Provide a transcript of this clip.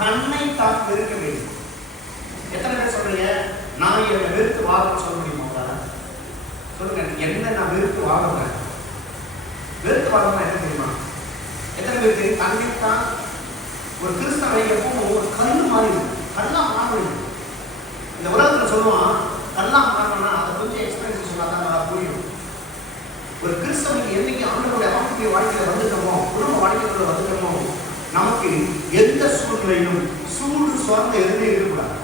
தன்னை தான் வெறுக்க வேண்டும். எத்தனை பேர் சொல்றீங்க நான் என்னை வெறுத்து வாழணும்னு சொல்ல முடியுமா? சொல்லுங்க, என்ன நான் வெறுத்து வாழணும்? வெறுத்து வாழணும் என்ன தெரியுமா? எத்தனை பேர் தெரியும்? தன்னைத்தான் ஒரு கிறிஸ்தவனை எப்பவும் ஒரு கல்லு மாறி இருக்கு, கல்லா மாறணும். இந்த உலகத்துல சொல்லுவான் கல்லா மாறணும்னா அதை கொஞ்சம் எக்ஸ்பீரியன்ஸ் சொன்னா தான் நல்லா புரியும். ஒரு கிறிஸ்தவனுக்கு என்னைக்கு ஆண்டவருடைய ஆவிக்குரிய வாழ்க்கையில வந்துட்டோமோ, குடும்ப வாழ்க்கைக்குள்ள வந்துட்டோமோ, நமக்கு எந்த சூழ்நிலையிலும் சூடு சொர்ந்த எதுவுமே இருக்கக்கூடாது.